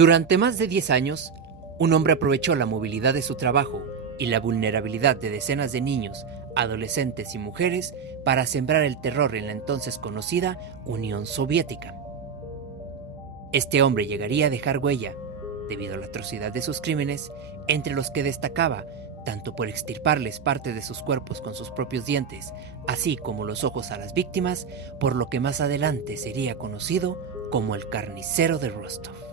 Durante más de 10 años, un hombre aprovechó la movilidad de su trabajo y la vulnerabilidad de decenas de niños, adolescentes y mujeres para sembrar el terror en la entonces conocida Unión Soviética. Este hombre llegaría a dejar huella, debido a la atrocidad de sus crímenes, entre los que destacaba tanto por extirparles parte de sus cuerpos con sus propios dientes, así como los ojos a las víctimas, por lo que más adelante sería conocido como el Carnicero de Rostov.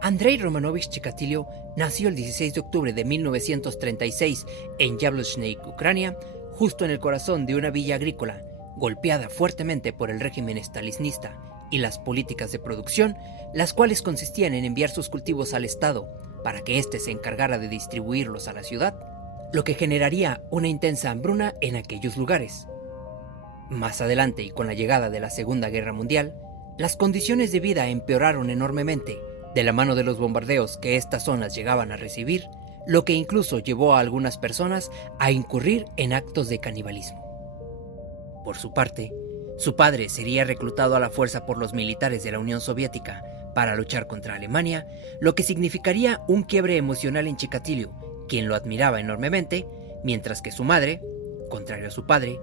Andrei Romanovich Chikatilo nació el 16 de octubre de 1936 en Yablonchny, Ucrania, justo en el corazón de una villa agrícola, golpeada fuertemente por el régimen stalinista y las políticas de producción, las cuales consistían en enviar sus cultivos al Estado para que éste se encargara de distribuirlos a la ciudad, lo que generaría una intensa hambruna en aquellos lugares. Más adelante, y con la llegada de la Segunda Guerra Mundial, las condiciones de vida empeoraron enormemente, de la mano de los bombardeos que estas zonas llegaban a recibir, lo que incluso llevó a algunas personas a incurrir en actos de canibalismo. Por su parte, su padre sería reclutado a la fuerza por los militares de la Unión Soviética para luchar contra Alemania, lo que significaría un quiebre emocional en Chikatilo, quien lo admiraba enormemente, mientras que su madre, contrario a su padre,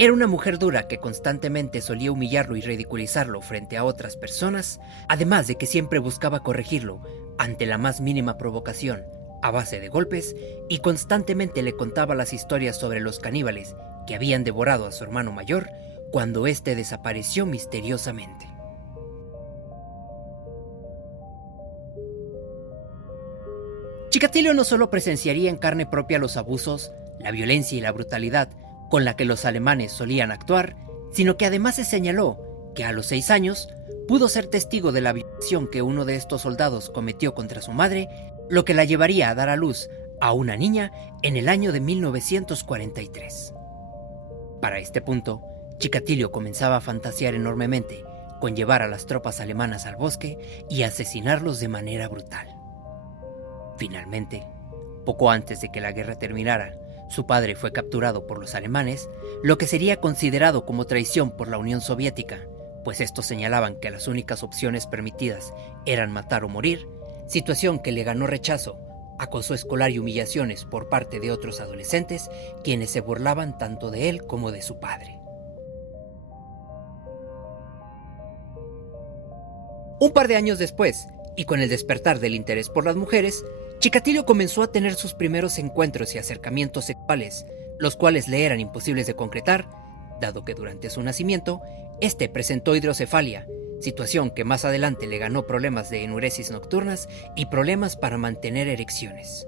era una mujer dura que constantemente solía humillarlo y ridiculizarlo frente a otras personas, además de que siempre buscaba corregirlo ante la más mínima provocación, a base de golpes, y constantemente le contaba las historias sobre los caníbales que habían devorado a su hermano mayor cuando éste desapareció misteriosamente. Chikatilo no solo presenciaría en carne propia los abusos, la violencia y la brutalidad con la que los alemanes solían actuar, sino que además se señaló que a los 6 años pudo ser testigo de la violación que uno de estos soldados cometió contra su madre, lo que la llevaría a dar a luz a una niña en el año de 1943. Para este punto, Chikatilo comenzaba a fantasear enormemente con llevar a las tropas alemanas al bosque y asesinarlos de manera brutal. Finalmente, poco antes de que la guerra terminara, su padre fue capturado por los alemanes, lo que sería considerado como traición por la Unión Soviética, pues estos señalaban que las únicas opciones permitidas eran matar o morir, situación que le ganó rechazo, acoso escolar y humillaciones por parte de otros adolescentes, quienes se burlaban tanto de él como de su padre. Un par de años después, y con el despertar del interés por las mujeres, Chikatilo comenzó a tener sus primeros encuentros y acercamientos sexuales, los cuales le eran imposibles de concretar, dado que durante su nacimiento, este presentó hidrocefalia, situación que más adelante le ganó problemas de enuresis nocturnas y problemas para mantener erecciones.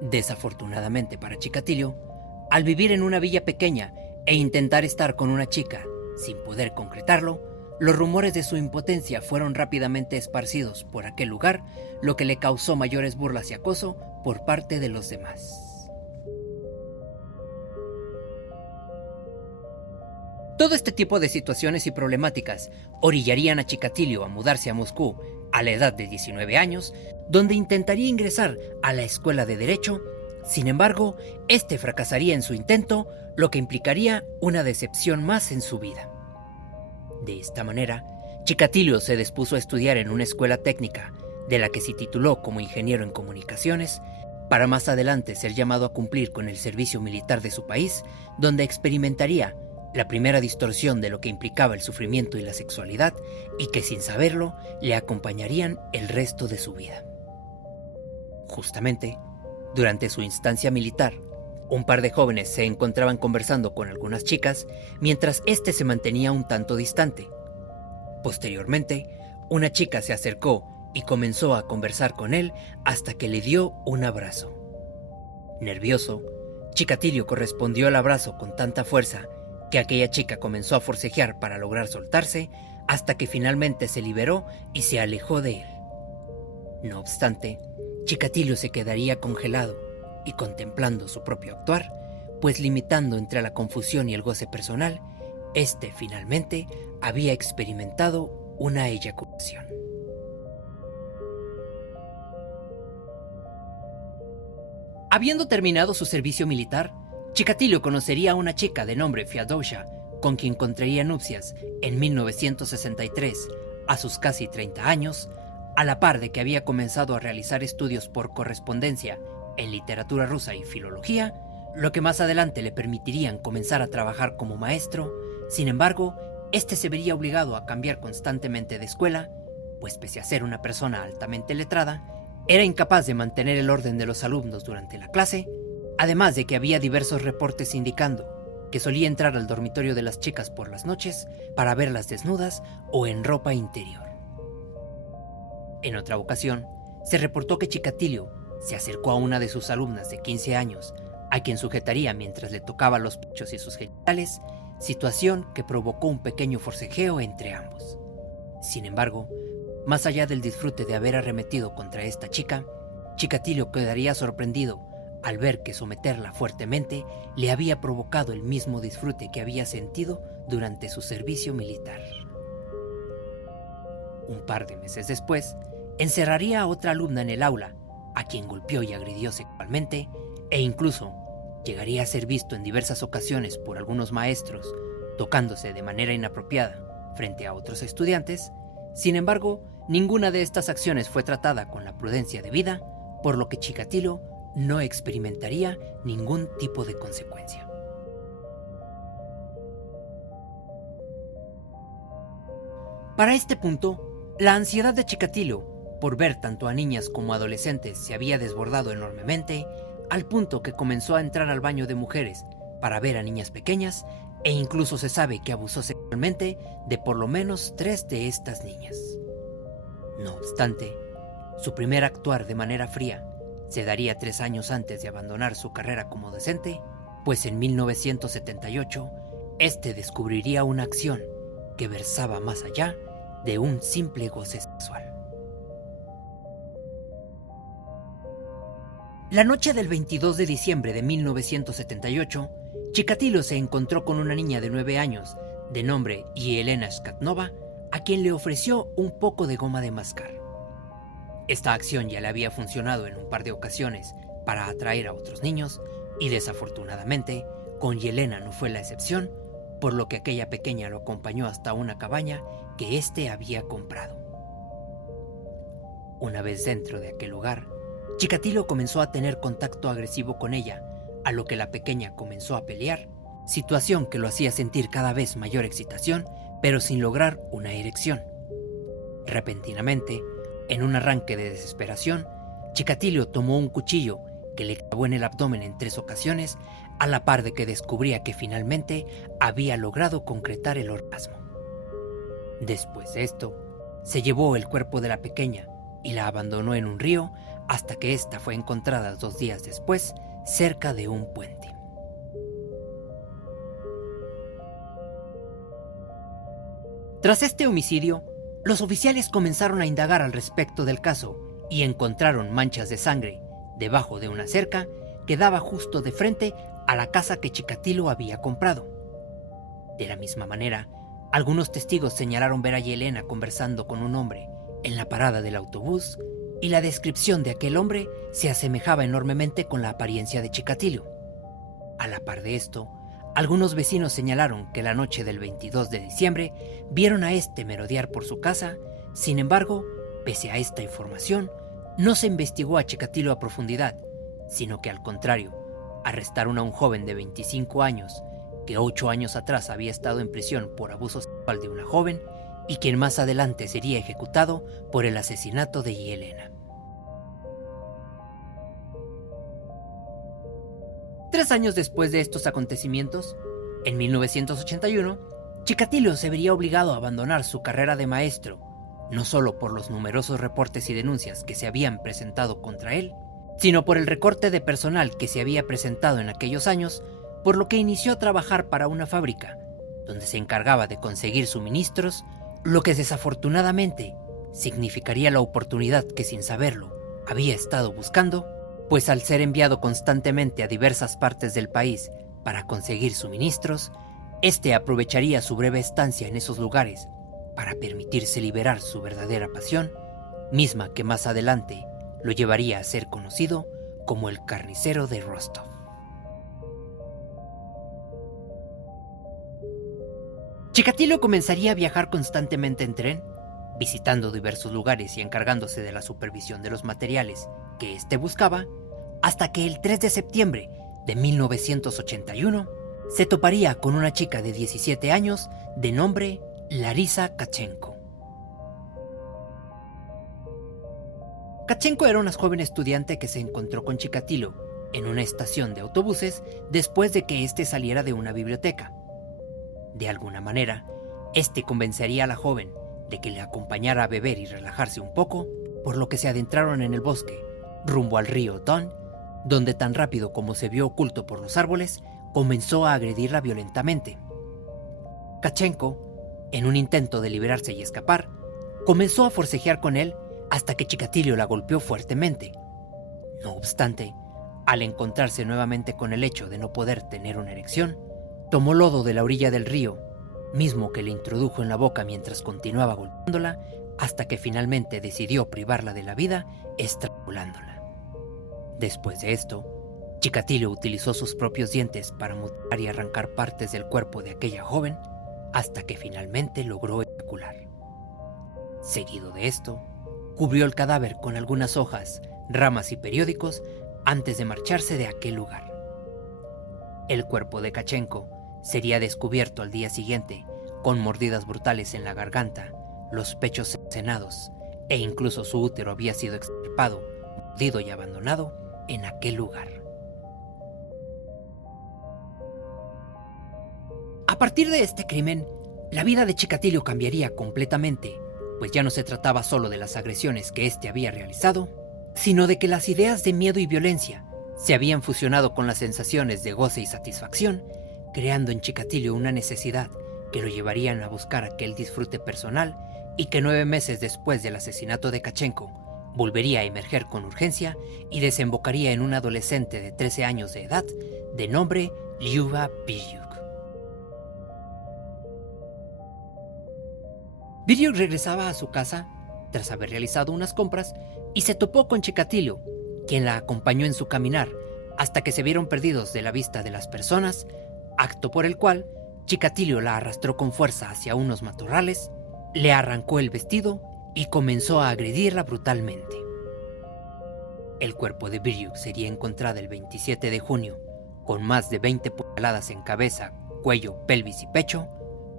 Desafortunadamente para Chikatilo, al vivir en una villa pequeña e intentar estar con una chica sin poder concretarlo, los rumores de su impotencia fueron rápidamente esparcidos por aquel lugar, lo que le causó mayores burlas y acoso por parte de los demás. Todo este tipo de situaciones y problemáticas orillarían a Chikatilo a mudarse a Moscú a la edad de 19 años, donde intentaría ingresar a la escuela de Derecho. Sin embargo, este fracasaría en su intento, lo que implicaría una decepción más en su vida. De esta manera, Chikatilo se dispuso a estudiar en una escuela técnica, de la que se tituló como ingeniero en comunicaciones, para más adelante ser llamado a cumplir con el servicio militar de su país, donde experimentaría la primera distorsión de lo que implicaba el sufrimiento y la sexualidad, y que sin saberlo le acompañarían el resto de su vida. Justamente, durante su instancia militar, un par de jóvenes se encontraban conversando con algunas chicas, mientras este se mantenía un tanto distante. Posteriormente, una chica se acercó y comenzó a conversar con él hasta que le dio un abrazo. Nervioso, Chikatilo correspondió al abrazo con tanta fuerza que aquella chica comenzó a forcejear para lograr soltarse, hasta que finalmente se liberó y se alejó de él. No obstante, Chikatilo se quedaría congelado y contemplando su propio actuar, pues limitando entre la confusión y el goce personal, este finalmente había experimentado una eyaculación. Habiendo terminado su servicio militar, Chikatilo conocería a una chica de nombre Fiadosha, con quien contraería nupcias en 1963 a sus casi 30 años, a la par de que había comenzado a realizar estudios por correspondencia en literatura rusa y filología, lo que más adelante le permitirían comenzar a trabajar como maestro. Sin embargo, este se vería obligado a cambiar constantemente de escuela, pues pese a ser una persona altamente letrada, era incapaz de mantener el orden de los alumnos durante la clase, además de que había diversos reportes indicando que solía entrar al dormitorio de las chicas por las noches para verlas desnudas o en ropa interior. En otra ocasión, se reportó que Chikatilo se acercó a una de sus alumnas de 15 años, a quien sujetaría mientras le tocaba los pechos y sus genitales, situación que provocó un pequeño forcejeo entre ambos. Sin embargo, más allá del disfrute de haber arremetido contra esta chica, Chikatilo quedaría sorprendido al ver que someterla fuertemente le había provocado el mismo disfrute que había sentido durante su servicio militar. Un par de meses después, encerraría a otra alumna en el aula, a quien golpeó y agredió sexualmente, e incluso llegaría a ser visto en diversas ocasiones por algunos maestros tocándose de manera inapropiada frente a otros estudiantes. Sin embargo, ninguna de estas acciones fue tratada con la prudencia debida, por lo que Chikatilo no experimentaría ningún tipo de consecuencia. Para este punto, la ansiedad de Chikatilo por ver tanto a niñas como a adolescentes se había desbordado enormemente, al punto que comenzó a entrar al baño de mujeres para ver a niñas pequeñas, e incluso se sabe que abusó sexualmente de por lo menos 3 de estas niñas. No obstante, su primer actuar de manera fría se daría 3 años antes de abandonar su carrera como docente, pues en 1978 este descubriría una acción que versaba más allá de un simple goce sexual. La noche del 22 de diciembre de 1978, Chikatilo se encontró con una niña de 9 años, de nombre Yelena Shkatnova, a quien le ofreció un poco de goma de mascar. Esta acción ya le había funcionado en un par de ocasiones para atraer a otros niños, y desafortunadamente, con Yelena no fue la excepción, por lo que aquella pequeña lo acompañó hasta una cabaña que éste había comprado. Una vez dentro de aquel lugar, Chikatilo comenzó a tener contacto agresivo con ella, a lo que la pequeña comenzó a pelear, situación que lo hacía sentir cada vez mayor excitación, pero sin lograr una erección. Repentinamente, en un arranque de desesperación, Chikatilo tomó un cuchillo que le clavó en el abdomen en 3 ocasiones, a la par de que descubría que finalmente había logrado concretar el orgasmo. Después de esto, se llevó el cuerpo de la pequeña y la abandonó en un río hasta que ésta fue encontrada 2 días después cerca de un puente. Tras este homicidio, los oficiales comenzaron a indagar al respecto del caso y encontraron manchas de sangre debajo de una cerca que daba justo de frente a la casa que Chikatilo había comprado. De la misma manera, algunos testigos señalaron ver a Yelena conversando con un hombre en la parada del autobús, y la descripción de aquel hombre se asemejaba enormemente con la apariencia de Chikatilo. A la par de esto, algunos vecinos señalaron que la noche del 22 de diciembre vieron a este merodear por su casa. Sin embargo, pese a esta información, no se investigó a Chikatilo a profundidad, sino que al contrario, arrestaron a un joven de 25 años que 8 años atrás había estado en prisión por abuso sexual de una joven y quien más adelante sería ejecutado por el asesinato de Yelena. 3 años después de estos acontecimientos, en 1981, Chikatilo se vería obligado a abandonar su carrera de maestro, no solo por los numerosos reportes y denuncias que se habían presentado contra él, sino por el recorte de personal que se había presentado en aquellos años, por lo que inició a trabajar para una fábrica, donde se encargaba de conseguir suministros, lo que desafortunadamente significaría la oportunidad que sin saberlo había estado buscando, pues al ser enviado constantemente a diversas partes del país para conseguir suministros, este aprovecharía su breve estancia en esos lugares para permitirse liberar su verdadera pasión, misma que más adelante lo llevaría a ser conocido como el carnicero de Rostov. Chikatilo comenzaría a viajar constantemente en tren, visitando diversos lugares y encargándose de la supervisión de los materiales que éste buscaba, hasta que el 3 de septiembre de 1981 se toparía con una chica de 17 años de nombre Larisa Kachenko. Kachenko era una joven estudiante que se encontró con Chikatilo en una estación de autobuses después de que éste saliera de una biblioteca. De alguna manera, éste convencería a la joven de que le acompañara a beber y relajarse un poco, por lo que se adentraron en el bosque, rumbo al río Don, donde tan rápido como se vio oculto por los árboles, comenzó a agredirla violentamente. Kachenko, en un intento de liberarse y escapar, comenzó a forcejear con él hasta que Chikatilo la golpeó fuertemente. No obstante, al encontrarse nuevamente con el hecho de no poder tener una erección, tomó lodo de la orilla del río, mismo que le introdujo en la boca mientras continuaba golpeándola, hasta que finalmente decidió privarla de la vida estrangulándola. Después de esto, Chikatilo utilizó sus propios dientes para mutilar y arrancar partes del cuerpo de aquella joven, hasta que finalmente logró eyacular. Seguido de esto, cubrió el cadáver con algunas hojas, ramas y periódicos antes de marcharse de aquel lugar. El cuerpo de Kachenko sería descubierto al día siguiente con mordidas brutales en la garganta, los pechos cercenados e incluso su útero había sido extirpado, mordido y abandonado en aquel lugar. A partir de este crimen, la vida de Chikatilo cambiaría completamente, pues ya no se trataba solo de las agresiones que éste había realizado, sino de que las ideas de miedo y violencia se habían fusionado con las sensaciones de goce y satisfacción, creando en Chikatilo una necesidad que lo llevarían a buscar aquel disfrute personal y que 9 meses después del asesinato de Kachenko volvería a emerger con urgencia y desembocaría en un adolescente de 13 años de edad de nombre Lyuba Biryuk. Biryuk regresaba a su casa tras haber realizado unas compras y se topó con Chikatilo, quien la acompañó en su caminar hasta que se vieron perdidos de la vista de las personas, acto por el cual Chikatilo la arrastró con fuerza hacia unos matorrales, le arrancó el vestido y comenzó a agredirla brutalmente. El cuerpo de Biryuk sería encontrado el 27 de junio, con más de 20 puñaladas en cabeza, cuello, pelvis y pecho,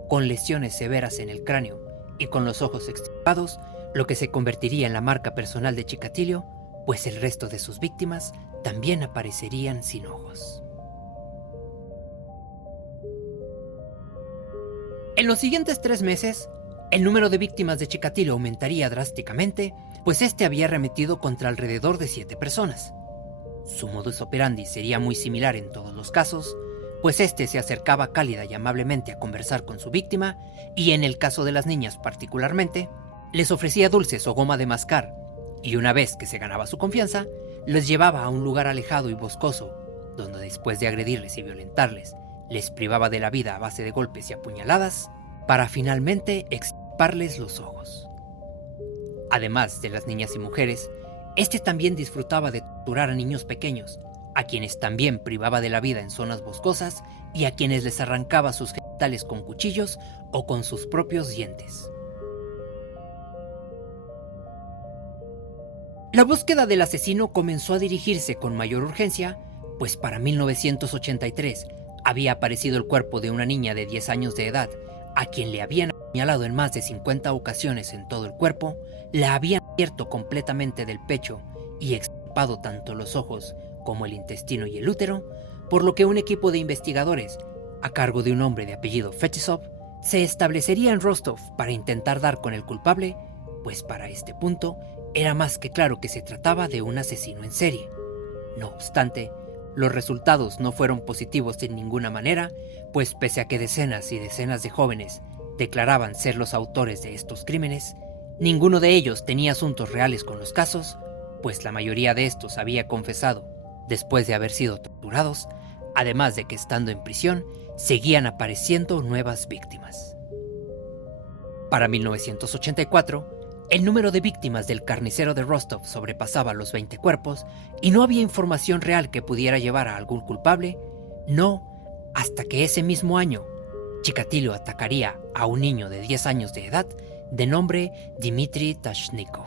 con lesiones severas en el cráneo y con los ojos extirpados, lo que se convertiría en la marca personal de Chikatilo, pues el resto de sus víctimas también aparecerían sin ojos. En los siguientes 3 meses, el número de víctimas de Chikatilo aumentaría drásticamente, pues este había arremetido contra alrededor de 7 personas. Su modus operandi sería muy similar en todos los casos, pues este se acercaba cálida y amablemente a conversar con su víctima y en el caso de las niñas particularmente, les ofrecía dulces o goma de mascar y una vez que se ganaba su confianza, los llevaba a un lugar alejado y boscoso, donde después de agredirles y violentarles, les privaba de la vida a base de golpes y apuñaladas para finalmente extirparles los ojos. Además de las niñas y mujeres, este también disfrutaba de torturar a niños pequeños, a quienes también privaba de la vida en zonas boscosas y a quienes les arrancaba sus genitales con cuchillos o con sus propios dientes. La búsqueda del asesino comenzó a dirigirse con mayor urgencia, pues para 1983 había aparecido el cuerpo de una niña de 10 años de edad, a quien le habían apuñalado en más de 50 ocasiones en todo el cuerpo, la habían abierto completamente del pecho y extirpado tanto los ojos como el intestino y el útero, por lo que un equipo de investigadores, a cargo de un hombre de apellido Fetisov, se establecería en Rostov para intentar dar con el culpable, pues para este punto era más que claro que se trataba de un asesino en serie. No obstante, los resultados no fueron positivos de ninguna manera, pues pese a que decenas y decenas de jóvenes declaraban ser los autores de estos crímenes, ninguno de ellos tenía asuntos reales con los casos, pues la mayoría de estos había confesado después de haber sido torturados, además de que estando en prisión seguían apareciendo nuevas víctimas. Para 1984, el número de víctimas del carnicero de Rostov sobrepasaba los 20 cuerpos y no había información real que pudiera llevar a algún culpable, no hasta que ese mismo año, Chikatilo atacaría a un niño de 10 años de edad de nombre Dmitry Tashnikov.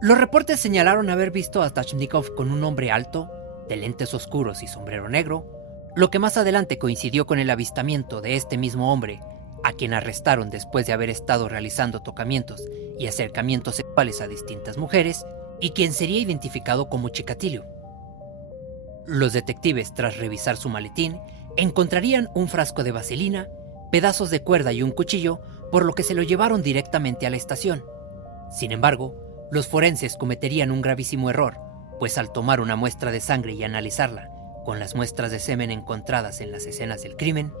Los reportes señalaron haber visto a Tashnikov con un hombre alto, de lentes oscuros y sombrero negro, lo que más adelante coincidió con el avistamiento de este mismo hombre, a quien arrestaron después de haber estado realizando tocamientos y acercamientos sexuales a distintas mujeres, y quien sería identificado como Chikatilo. Los detectives, tras revisar su maletín, encontrarían un frasco de vaselina, pedazos de cuerda y un cuchillo, por lo que se lo llevaron directamente a la estación. Sin embargo, los forenses cometerían un gravísimo error, pues al tomar una muestra de sangre y analizarla con las muestras de semen encontradas en las escenas del crimen,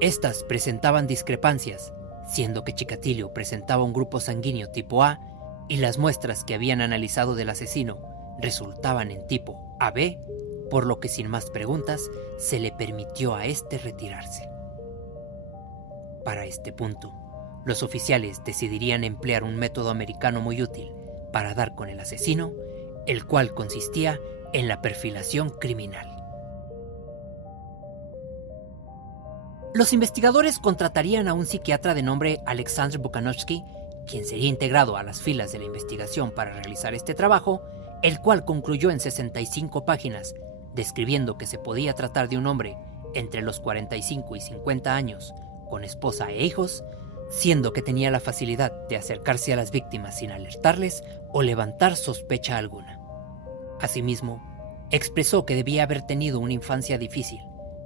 estas presentaban discrepancias, siendo que Chikatilo presentaba un grupo sanguíneo tipo A y las muestras que habían analizado del asesino resultaban en tipo AB, por lo que sin más preguntas se le permitió a este retirarse. Para este punto, los oficiales decidirían emplear un método americano muy útil para dar con el asesino, el cual consistía en la perfilación criminal. Los investigadores contratarían a un psiquiatra de nombre Alexander Bukanovsky, quien sería integrado a las filas de la investigación para realizar este trabajo, el cual concluyó en 65 páginas, describiendo que se podía tratar de un hombre entre los 45 y 50 años, con esposa e hijos, siendo que tenía la facilidad de acercarse a las víctimas sin alertarles o levantar sospecha alguna. Asimismo, expresó que debía haber tenido una infancia difícil,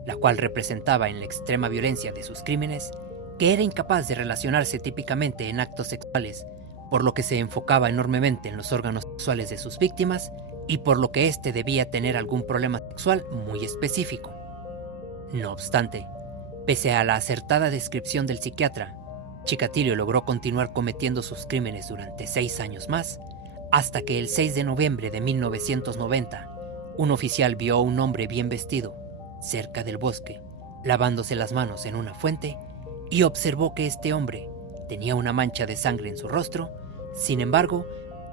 la cual representaba en la extrema violencia de sus crímenes, que era incapaz de relacionarse típicamente en actos sexuales, por lo que se enfocaba enormemente en los órganos sexuales de sus víctimas y por lo que éste debía tener algún problema sexual muy específico. No obstante, pese a la acertada descripción del psiquiatra, Chikatilo logró continuar cometiendo sus crímenes durante 6 años más, hasta que el 6 de noviembre de 1990, un oficial vio a un hombre bien vestido cerca del bosque, lavándose las manos en una fuente, y observó que este hombre tenía una mancha de sangre en su rostro. Sin embargo,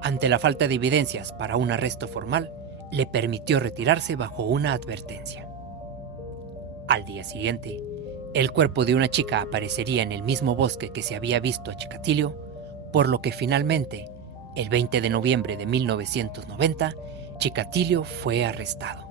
ante la falta de evidencias para un arresto formal, le permitió retirarse bajo una advertencia. Al día siguiente, el cuerpo de una chica aparecería en el mismo bosque que se había visto a Chikatilo, por lo que finalmente, el 20 de noviembre de 1990, Chikatilo fue arrestado.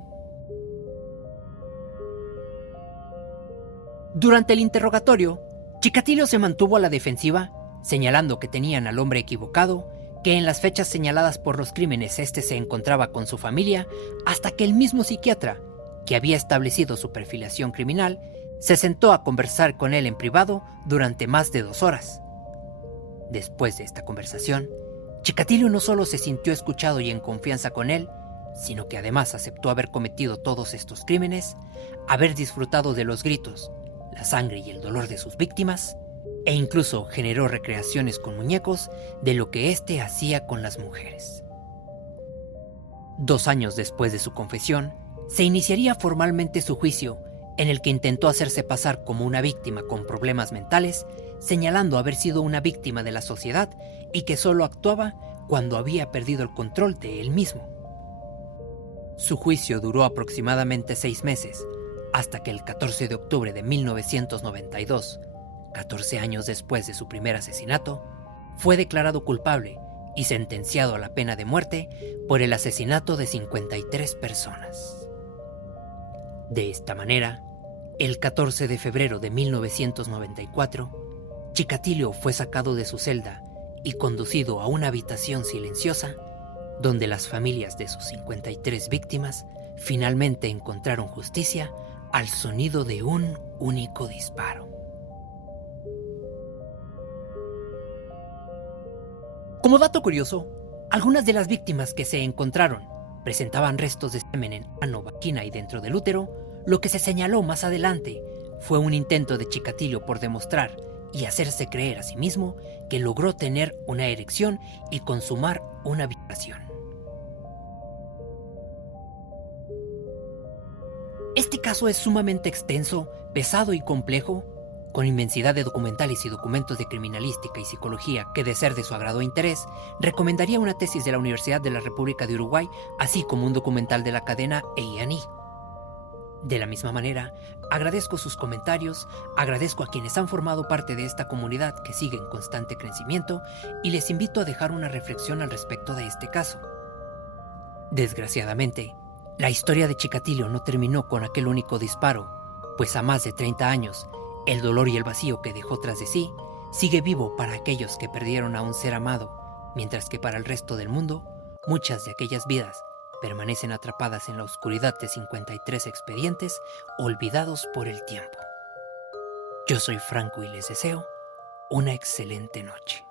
Durante el interrogatorio, Chikatilo se mantuvo a la defensiva, señalando que tenían al hombre equivocado, que en las fechas señaladas por los crímenes este se encontraba con su familia, hasta que el mismo psiquiatra, que había establecido su perfilación criminal, se sentó a conversar con él en privado durante más de 2 horas. Después de esta conversación, Chikatilo no solo se sintió escuchado y en confianza con él, sino que además aceptó haber cometido todos estos crímenes, haber disfrutado de los gritos, la sangre y el dolor de sus víctimas, e incluso generó recreaciones con muñecos de lo que éste hacía con las mujeres. 2 años después de su confesión, se iniciaría formalmente su juicio, en el que intentó hacerse pasar como una víctima con problemas mentales, señalando haber sido una víctima de la sociedad y que solo actuaba cuando había perdido el control de él mismo. Su juicio duró aproximadamente 6 meses, hasta que el 14 de octubre de 1992, 14 años después de su primer asesinato, fue declarado culpable y sentenciado a la pena de muerte por el asesinato de 53 personas. De esta manera, el 14 de febrero de 1994, Chikatilo fue sacado de su celda y conducido a una habitación silenciosa, donde las familias de sus 53 víctimas finalmente encontraron justicia al sonido de un único disparo. Como dato curioso, algunas de las víctimas que se encontraron presentaban restos de semen en ano, vagina y dentro del útero, lo que se señaló más adelante fue un intento de Chikatilo por demostrar y hacerse creer a sí mismo que logró tener una erección y consumar una violación. Este caso es sumamente extenso, pesado y complejo, con inmensidad de documentales y documentos de criminalística y psicología que, de ser de su agrado e interés, recomendaría una tesis de la Universidad de la República de Uruguay, así como un documental de la cadena A&E. De la misma manera, agradezco sus comentarios, agradezco a quienes han formado parte de esta comunidad que sigue en constante crecimiento y les invito a dejar una reflexión al respecto de este caso. Desgraciadamente, la historia de Chikatilo no terminó con aquel único disparo, pues a más de 30 años, el dolor y el vacío que dejó tras de sí sigue vivo para aquellos que perdieron a un ser amado, mientras que para el resto del mundo, muchas de aquellas vidas permanecen atrapadas en la oscuridad de 53 expedientes olvidados por el tiempo. Yo soy Franco y les deseo una excelente noche.